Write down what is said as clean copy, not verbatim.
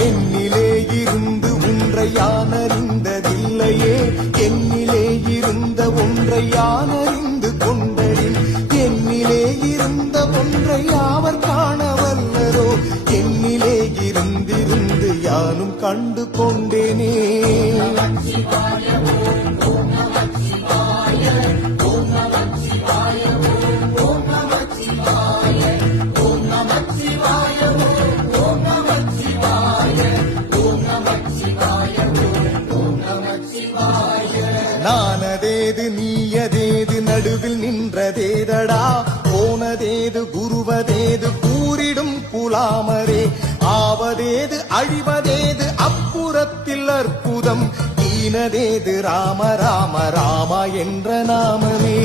என்னிலே இருந்து ஒன்றை யானறிந்ததில்லையே என்னிலே இருந்த ஒன்றை யானறிந்து கொண்டேன் என்னிலே இருந்த ஒன்றை யாவர் காண வல்லரோ என்னிலே இருந்திருந்து யானும் கண்டு கொண்டேனே. நானதேது நீயதேது நடுவில் நின்றதேதடா போனதேது குருவதேது கூறிடும் குலாமரே ஆவதேது அழிவதேது அப்புறத்தில் அற்புதம் ஈனதேது ராம ராம ராமா என்ற நாமமே.